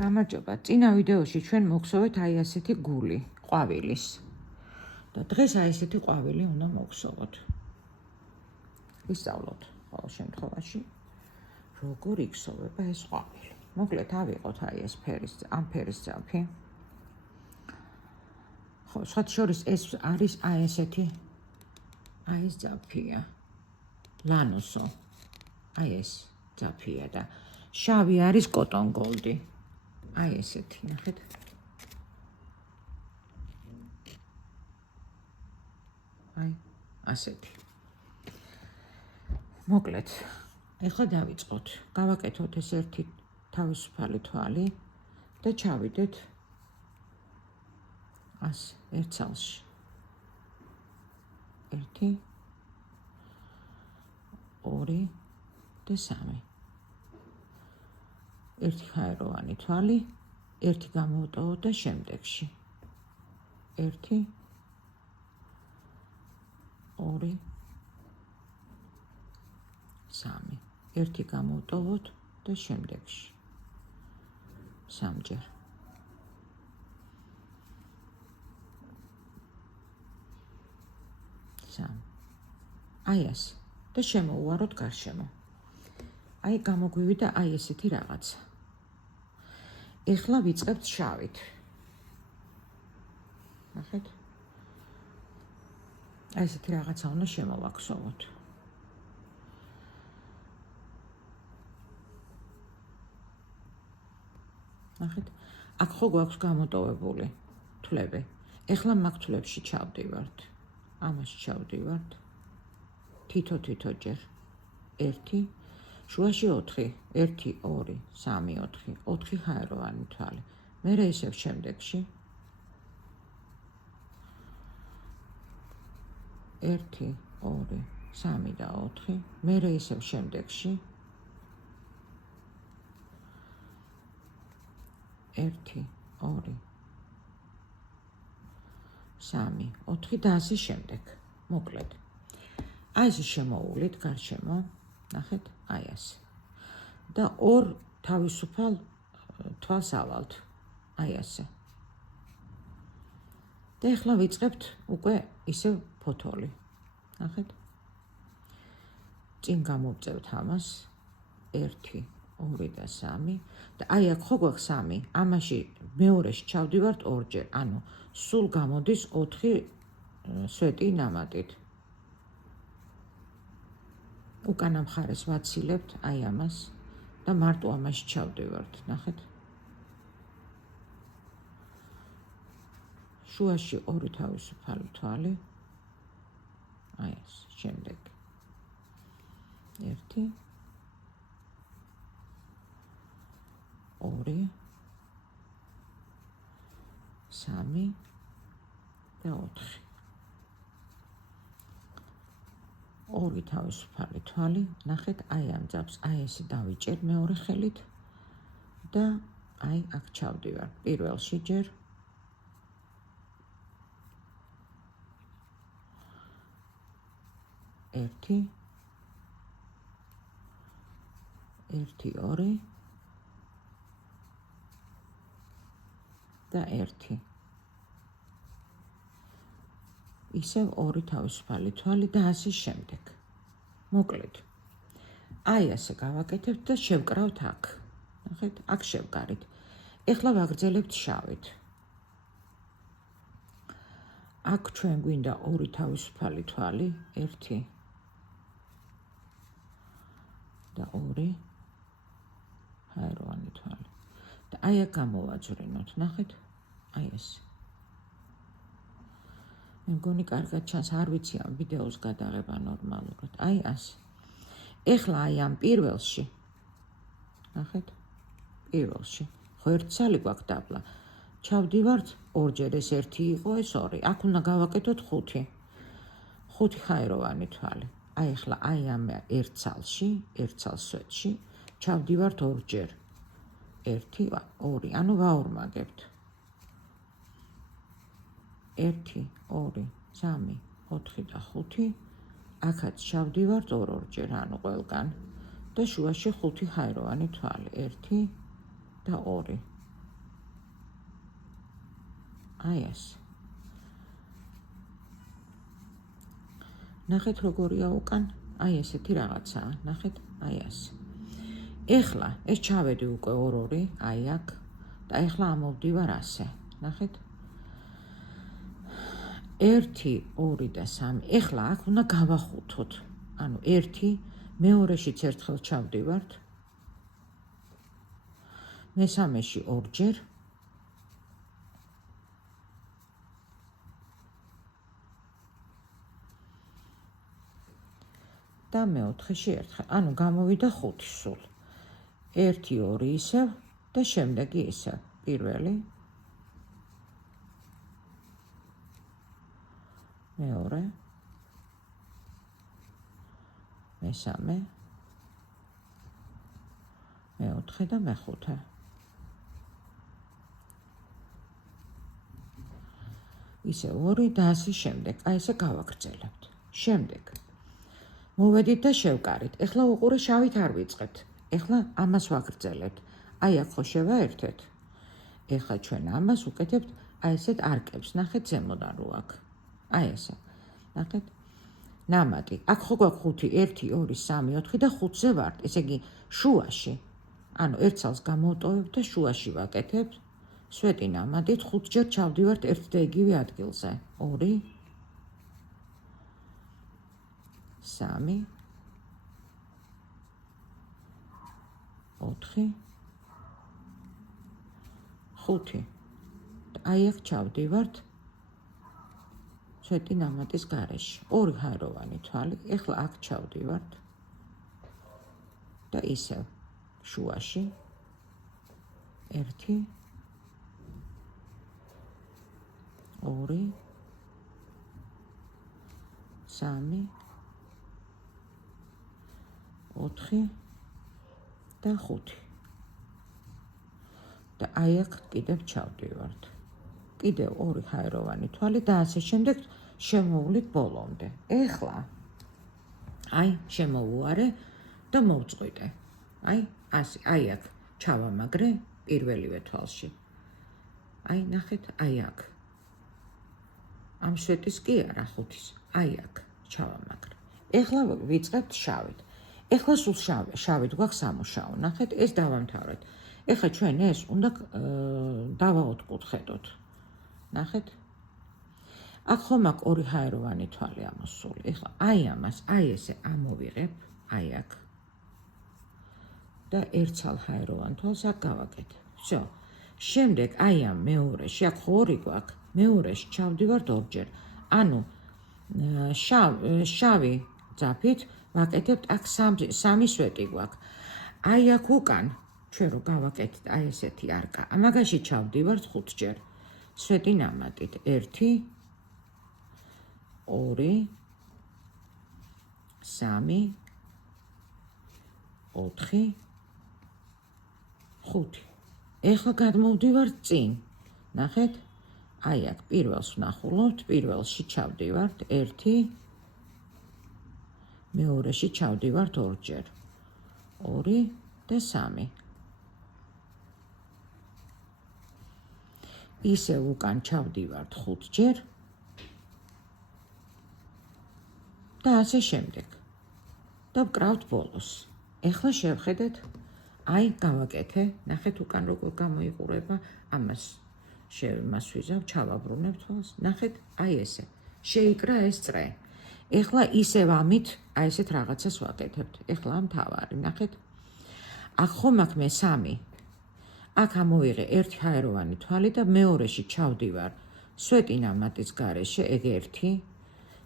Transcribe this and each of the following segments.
გამარჯობა. წინა ვიდეოში ჩვენ მოგხსოვეთ აი ასეთი გული, ყვავილის. და დღეს აი ესეთი ყვავილი უნდა მოგხსოვოთ. ვისწავლოთ ყოველ შემთხვევაში, როგორ იგსოვება ეს ყვავილი. მოკლედ ავიღოთ აი ეს ამ ფერის ძაფი. ხო, სხვა შორის ეს არის აი ესეთი აი ეს ძაფია. ლანოსო. აი ეს ძაფია და შავი არის კოტონ გოლდი. აი ესეთი, ნახეთ. აი, ასეთი. მოკლედ, ეხლა დავიწყოთ. გავაკეთოთ ეს ერთი თავისუფალი თვალი და ჩავიდეთ ასე, ერთ ცალში. 1 2 და 3. ერთი ხაეროვანი თვალი, ერთი გამოვტოვოთ და შემდეგში. 1 2 3. ერთი გამოვტოვოთ და შემდეგში. 3-ჯერ. აი ასე. და შემოუვაროთ გარშემო. აი გამოგვივიდა აი ესეთი რაღაცა. ეხლა ვიწყებთ შავით. ნახეთ. აი ესეთი რაღაცა უნდა შემოვაგზავნოთ. ნახეთ. აქ ხო გვაქვს გამოტოვებული თვლები. ეხლა მაგ თვლებში ჩავდივართ. ამაში ჩავდივართ. თითო-თითოჯერ. 1 შუაში 4, 1 2 3 4, 4 ხაეროვანი თვალი. მერე ისევ შემდეგში. 1 2 3 და 4, მერე ისევ შემდეგში. 1 2 3 4 და ასე შემდეგ. მოკლედ. აი ეს შემოულით გარშემო, ნახეთ, აი ასე. და ორ თავისუფალ თვალს ავალთ. აი ასე. და ეხლა ვიწყებთ უკვე ისევ ფოთოლი. ნახეთ. წინ გამოვწევთ ამას 1 2 და 3 და აი აქ ხო გვაქვს 3, ამაში მეორეში ჩავდივართ 2-ჯერ, ანუ სულ გამოდის 4 სვეტი ნამატით. უკანა მხარეს ვაცილებთ აი ამას და მარტო ამაში ჩავდივართ, ნახეთ. შუაში 2 თავისუფალი თვალი. აი ეს, შემდეგ. 1 2 3 და 4. 2 თავისუფალი თვალი, ნახეთ, აი ამ ძაფს, აი ესე დავიჭერ მეორე ხელით და აი აქ ჩავდივარ. პირველში ჯერ. 1 2 და 1. ისევ 2 თავისუფალი თვალი და ასე შემდეგ. მოკლედ. აი ასე გავაკეთებთ და შევკრავთ აქ. ნახეთ, აქ შევკარით. ეხლა ვაგრძელებთ შავით. აქ ჩვენ გვინდა 2 თავისუფალი თვალი, 1 და 2 ხაეროვანი თვალი. და აი აქ გამოვაძვრინოთ, ნახეთ, აი ეს. მე მგონი კარგად ჩანს, არ ვიცი ამ ვიდეოს გადაღება ნორმალურად. აი ასე. ეხლა აი ამ პირველში. ნახეთ. პირველში. ხო ერთ ცალი გვაქვს დაბლა. ჩავდივართ 2-ჯერ, ეს 1 იყო, ეს 2. აქ უნდა გავაკეთოთ 5. 5 ხაეროვანი თვალი. აი ეხლა აი ამ ერთ ცალში, ერთ ცალ სვეტში ჩავდივართ 2-ჯერ. 1 2, ანუ ვაორმაგებთ. 1 2 3 4 და 5. აქაც ჩავდივართ 2-ჯერ, ანუ ყველგან და შუაში 5 ხაეროვანი თვალი. 1 და 2. აი ასე. ნახეთ როგორია უკან, აი ესეთი რაღაცაა, ნახეთ, აი ასე. ეხლა ეს ჩავედი უკვე 2-2, აი აქ და ეხლა ამოვდივარ ასე, ნახეთ. 1, 2 და 3. ეხლა აქ უნდა გავახუთოთ. ანუ 1, მეორეშიც ერთხელ ჩავდივართ. მესამეში 2-ჯერ. და მეოთხეში ერთხელ. ანუ გამოვიდა 5 სულ. 1, 2 ისევ და შემდეგი ისევ. პირველი. მეორე. მესამე. მეოთხე და მეხუთე. ისე 2 და ასე შემდეგ. აი ესე გავაგრძელებთ. შემდეგ. მოვედით და შევკარით. ეხლა უყურე შავით არ ვიწყებთ. ეხლა ამას ვაგრძელებთ. აი აქ ხო შევაერთეთ. ეხლა ჩვენ ამას უკეთებთ აი ესეთ არკებს. ნახეთ ზემოდან რო აქ. აი ესე. ნახეთ. ნამატი. აქ ხო გვაქვს 5, 1, 2, 3, 4 და 5-ზე ვართ. ესე იგი შუაში. ანუ ერთ წელს გამოვტოვებთ და შუაში ვაკეთებთ. სვეტი ნამატით 5-ჯერ ჩავდივართ ერთ და იგივე ადგილზე. 2 3 4 5 აი აქ ჩავდივართ სვეტი ნამატის გარეშე. 2 ჰაეროვანი თვალი. ეხლა აქ ჩავდივართ და ისევ შუაში 1 2 3 4 და 5 და აი აქ კიდევ ჩავდივართ. კიდევ 2 ჰაეროვანი თვალი და ასე შემდეგ შემოვლით ბოლომდე. ეხლა აი შემოვუარე და მოვწყვიტე. აი ასე, აი აქ ჩავამაგრე პირველივე თვალში. აი ნახეთ, აი აქ. ამ სვეტის კი არა 5-ის, აი აქ ჩავამაგრე. ეხლა ვიწყებთ შავით. ეხლა სულ შავით გვაქვს სამუშაო. ნახეთ, ეს დავამთავრეთ. ეხლა ჩვენ ეს უნდა დავაოთხკუთხედოთ. ნახეთ. აქ ხომ აქ 2 ჰაეროვანი თვალი ამოსული. ეხლა აი ამას, აი ესე ამოვიღებ, აი აქ. და ერთსალ ჰაეროვან თვალს აქ გავაკეთებ. всё. შემდეგ აი ამ მეორეში, აქ 2 გვაქვს. მეორეში ჩავდივართ 2-ჯერ. ანუ შავი ძაფით ვაკეთებთ აქ 3 სვეტი გვაქვს. აი აქ უკან ჩვენ რო გავაკეთეთ აი ესეთი არკა. ამაგაში ჩავდივართ 5-ჯერ. სვეტი ნამატით 1 2 3 4 5. ეხლა გადმოვდივართ წინ. ნახეთ? აი აქ პირველს ვნახულობთ, პირველში ჩავდივართ 1 მეორეში ჩავდივართ 2-ჯერ. 2 და 3. ისევ უკან ჩავდივართ 5-ჯერ და ასე შემდეგ. და ვკრავთ ბოლოს. ეხლა შევხედეთ, აი გავაკეთე, ნახეთ უკან როგორ გამოიყურება, ამას ვიზავ, ჩავაბრუნებ თვალს, ნახეთ, აი ესე. შეიკრა ეს წრე. ეხლა ისევ ამით, აი ესეთ რაღაცას ვაკეთებთ. ეხლა ამ თავარი, ნახეთ. აქ ხომ აქ მე 3. აქ ამოვიღე 1 ჰაეროვანი თვალი და მეორეში ჩავდივარ სვეტი ნამატის გარეშე, ეგ 1.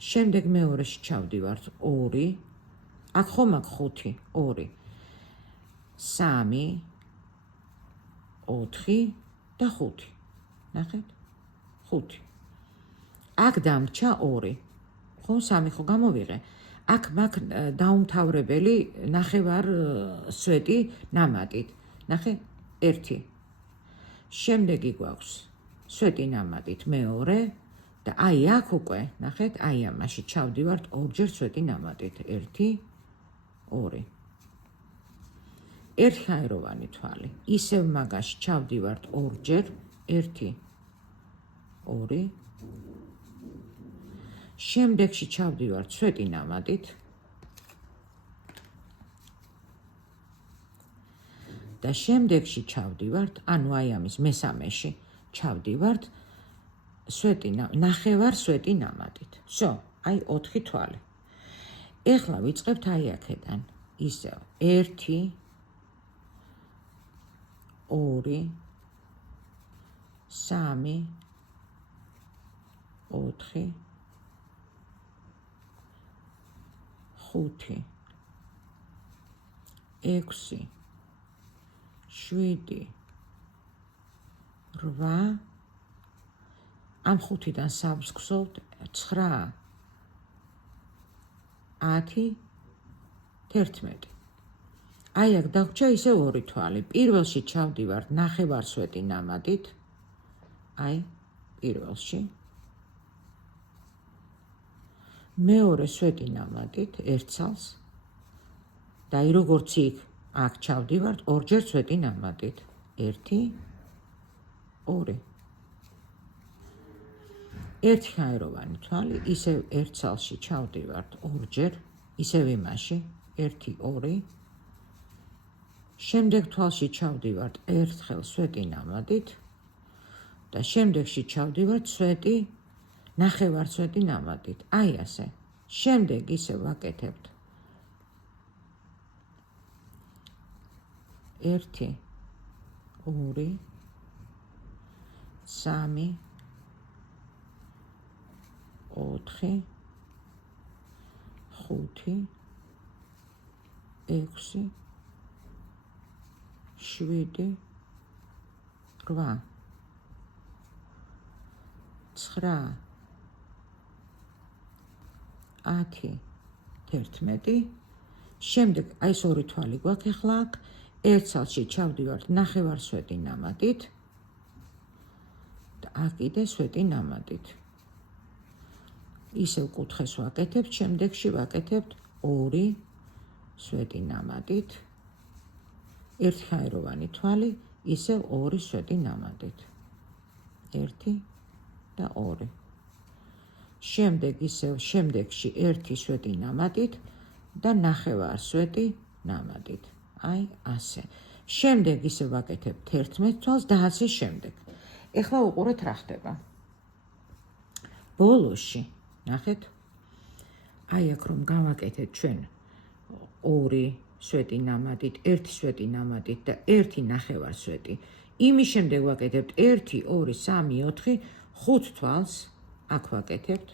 შემდეგ მეორეში ჩავდივართ 2. აქ ხომ აქ 5, 2. 3 4 და 5. ნახეთ? 5. აქ დამრჩა 2. ხო 3 ხო გამოვიღე. აქ მაგ დაუმთავრებელი ნახევარ სვეტი ნამატით. ნახე? 1. შემდეგი გვაქვს სვეტი ნამატით მეორე და აი აქ უკვე, ნახეთ, აი ამაში ჩავდივართ 2-ჯერ სვეტი ნამატით. 1 2. 1 ჰაეროვანი თვალი. ისევ მაგაში ჩავდივართ 2-ჯერ. 1 2 შემდეგში ჩავდივართ სვეტი ნამადით და შემდეგში ჩავდივართ, ანუ აი ამის მესამეში ჩავდივართ სვეტი ნახევარ სვეტი ნამადით. Всё, აი 4 თვალი. ეხლა ვიწყებთ აი აქედან. ისევ 1 2 3 4 5 6 7 8 ამ 5-დან 3-ს გსოვთ 9 10 11 აი აქ დაგვრჩა ისე 2 თვალი. პირველში ჩავდივართ ნახევარ სვეტი ნამადით. აი პირველში. მეორე სვეტი ნამადით ერთ ცალს. და აი როგორც იქ აქ ჩავდივართ ორჯერ სვეტი ნამადით. 1 2 ერთი ხაეროვანი თვალი, ისევ ერთ ცალში ჩავდივართ ორჯერ, ისევ იმაში 1 2 შემდეგ თვალში ჩავდივართ ერთხელ სვეტი ნამადით და შემდეგში ჩავდივართ სვეტი ნახევარ სვეტი ნამადით. აი ასე. შემდეგ ისე ვაკეთებთ 1 2 3 4 5 6 7 8 9 10 11 შემდეგ აი ეს 2 თვალი გვაქვს ახლა აქ ერთ ცალში ჩავდივართ ნახევარ სვეტი ნამადით და აქ კიდე სვეტი ნამადით. ისევ კუთხეს ვაკეთებთ, შემდეგში ვაკეთებთ 2 სვეტი ნამადით. ერთი ხაეროვანი თვალი, ისევ 2 სვეტი ნამადით. 1 და 2. შემდეგ ისევ შემდეგში 1 სვეტი ნამადით და ნახევარ სვეტი ნამადით. აი ასე. შემდეგ ისევ ვაკეთებთ 11 თვალს და ასე შემდეგ. ეხლა უყურეთ რა ხდება. ბოლოში ნახეთ. აი აქ რომ გავაკეთეთ ჩვენ 2 სვეტი ნამადით, 1 სვეტი ნამადით და 1 ნახევარ სვეტი. იმის შემდეგ ვაკეთებთ 1 2 3 4 5 თვალს აქ ვაკეთებთ.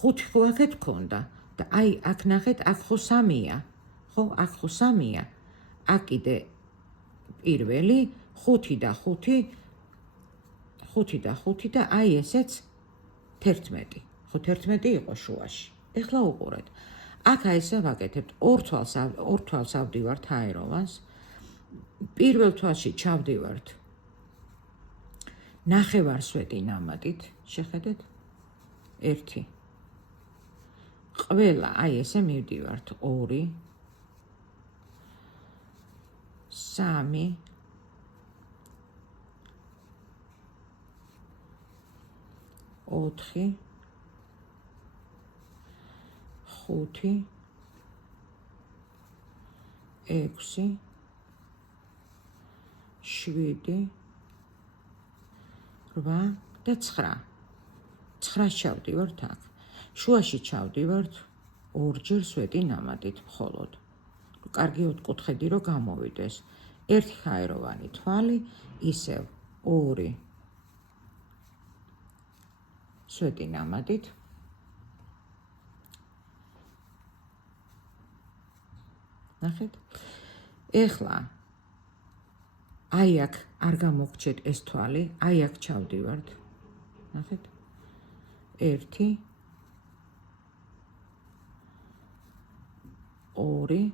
5 ხო აქეთ გქონდა და აი აქ ნახეთ, აქ ხო 3-ია. ხო, აქ ხო 3-ია. აქ კიდე პირველი 5 და 5 და 5 და აი ესეც 11. ხო 11 იყო შუაში. ეხლა უყურეთ. აქ აი ესე ვაკეთებთ 2 თვალს ავდივართ აეროვანს. პირველ თვალში ჩავდივართ ნახევარ სვეტი ნამადით, შეხედეთ 1 ყველა აი ესე მივდივართ 2 3 4 5 6 7 8 და 9. 9 ჩავდივართ აქ. შუაში ჩავდივართ ორჯერ სვეტი ნამადით მხოლოდ. კარგი ოთხკუთხედი რომ გამოვიდეს. ერთი ხაეროვანი თვალი, ისევ 2 სვეტი ნამადით. ნახეთ. ეხლა აი აქ არ გამოგჩეთ ეს თვალი, აი აქ ჩავდივართ. ნახეთ. 1 2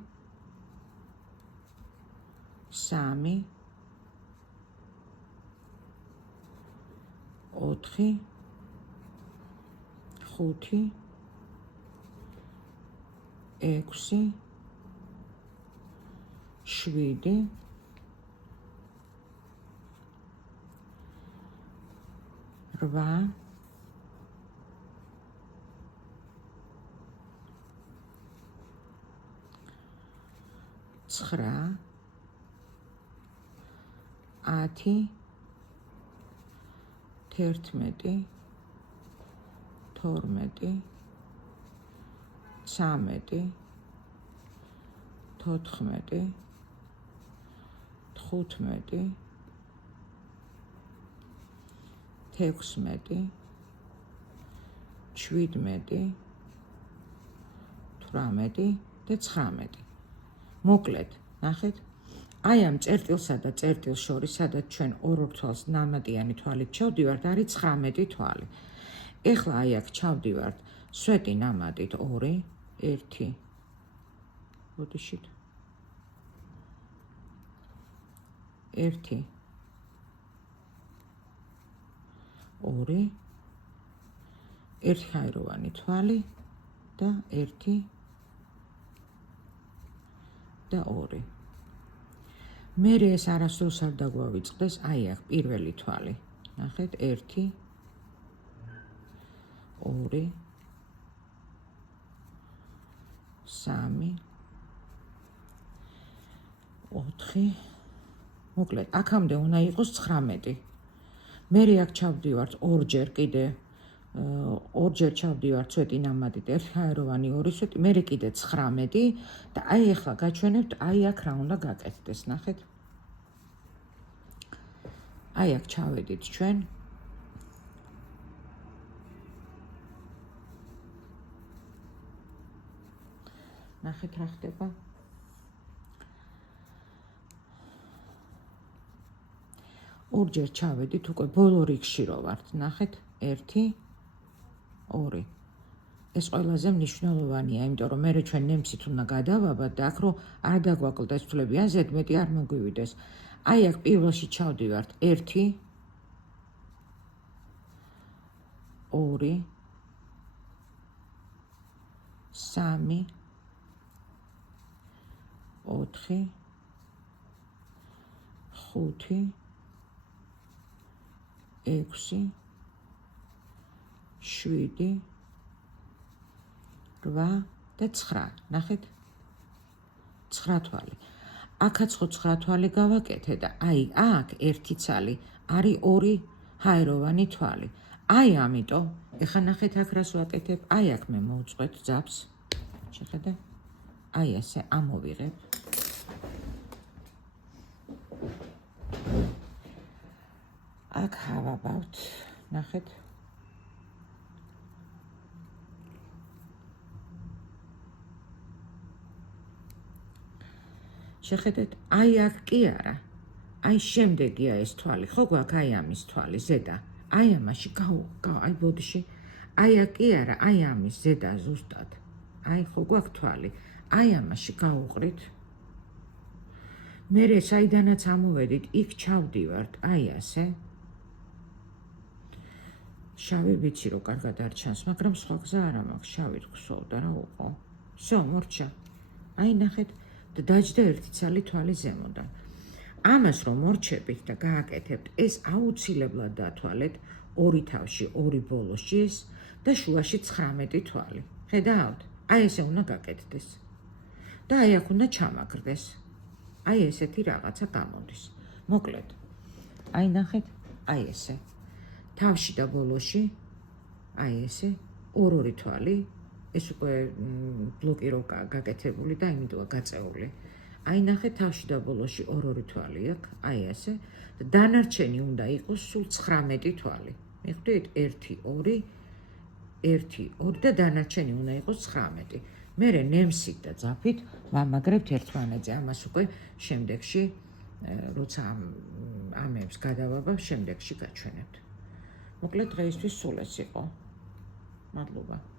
3 4 5 6 7 8 9 10 11 12 13 14 15 16 17 18 და 19. მოკლედ, ნახეთ, აი ამ წერტილსა და წერტილს შორის, სადაც ჩვენ ორ თვალს ნამატიანი თვალით ჩავდივართ, არის 19 თვალი. ეხლა აი აქ ჩავდივართ სვეტი ნამატით 2, 1. ბოდიშით. 1 2 ერთხაიროვანი თვალი და 1 და 2. მერე ეს არასდროს არ დაგვავიწყდეს, აი აქ პირველი თვალი. ნახეთ, 1 2 3 4. მოკლედ, აქამდე უნდა იყოს 19. მერე აქ ჩავდივართ ორჯერ კიდე ორჯერ ჩავდივართ სვეტი ნამატით ერთხაიროვანი 2 სვეტი, მერე კიდე 19 და აი ახლა გაჩვენებთ, აი აქ რა უნდა გაკეთდეს, ნახეთ. აი აქ ჩავედით ჩვენ. ნახეთ რა ხდება. ორჯერ ჩავედით, უკვე ბოლო რიგში რო ვართ, ნახეთ, 1 2. ეს ყველაზე მნიშვნელოვანია, იმიტომ რომ მერე ჩვენ ნემსით უნდა გადავაბათ და აქ რო არ დაგვაკლდეს თვლები, ან ზედმეტი არ მოგვივიდეს. აი აქ პირველში ჩავდივართ 1 2 3 4 5 6 7 8 და 9. ნახეთ, 9 თვალი. აქაც ხო 9 თვალი გავაკეთე და აი აქ ერთი ცალი არის 2 ჰაეროვანი თვალი. აი ამიტომ, ეხლა ნახეთ აქ რას ვაკეთებ, აი აქ მე მოვწყვეთ ძაბს. შეხედე? აი ესე ამოვიღებ. აქ ავაბავთ, ნახეთ. შეხედეთ, აი აქ კი არა. აი შემდეგია ეს თვალი, ხო გვაქვს აი ამის თვალი ზედა. აი ამაში აი ბოდიში. აი აქ კი არა, აი ამის ზედა ზუსტად. აი ხო გვაქვს თვალი. აი ამაში გავუყრით. მერე საიდანაც ამოვედით, იქ ჩავდივართ, აი ასე. შავი ვიცი რომ კარგად არ ჩანს, მაგრამ სხვა გზა არ მაქვს, შავით გვსოვდა რა უყო. всё, მორჩა. აი ნახეთ, და დაჯდა ერთი ცალი თვალი ზემოდან. ამას რომ მორჩებით და გააკეთებთ, ეს აუცილებლად დათვალეთ 2 თავში, 2 ბოლოში ეს და შუაში 19 თვალი. ხედავთ? აი ესე უნდა გაკეთდეს. და აი აქ უნდა ჩამაგრდეს. აი ესეთი რაღაცა გამოდის. მოკლედ. აი ნახეთ, აი ესე. თავში და ბოლოში აი ესე 2 თვალი, ეს უკვე ბლოკი რო გაკეთებული და იმიტოა გაწეული. აი ნახეთ, თავში და ბოლოში 2 თვალი აქვს, აი ესე. და დანარჩენი უნდა იყოს სულ 19 თვალი. მიხვდით? 1 2 1 2 და დანარჩენი უნდა იყოს 19. მერე ნემსით და ძაფით ვამაგრებთ ერთმანეთზე. ამას უკვე შემდეგში, როცა ამებს გადავაბავ, შემდეგში გაჩვენებთ. მოკლედ დღეისთვის სულ ეს იყო. მადლობა.